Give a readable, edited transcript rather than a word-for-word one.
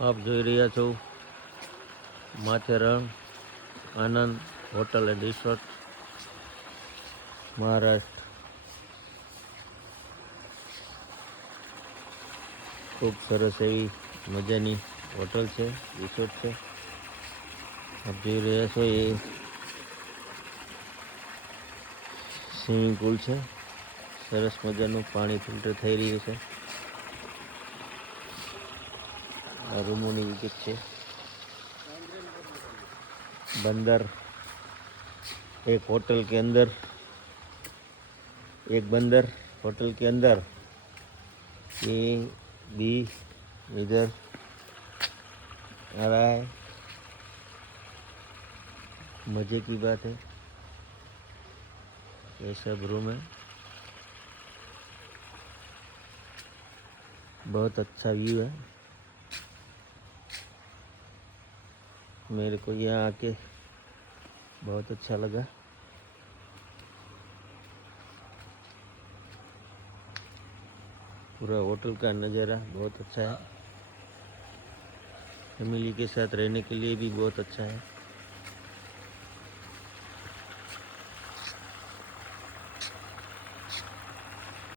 આપ જોઈ રહ્યા છો માથેરણ આનંદ હોટલ એન્ડ રિસોર્ટ મહારાષ્ટ્ર. ખૂબ સરસ એવી મજાની હોટલ છે, રિસોર્ટ છે. આપ જોઈ રહ્યા છો એ સ્વિમિંગ પુલ છે. સરસ મજાનું પાણી ફિલ્ટર થઈ રહ્યું છે. આ રૂમોની વિગત છે. बंदर एक होटल के अंदर, एक बंदर होटल के अंदर, ये भी इधर आ रहा है. मज़े की बात है. ये सब रूम है. बहुत अच्छा व्यू है. मेरे को यहाँ आके बहुत अच्छा लगा. पूरा होटल का नज़ारा बहुत अच्छा है. फैमिली के साथ रहने के लिए भी बहुत अच्छा है.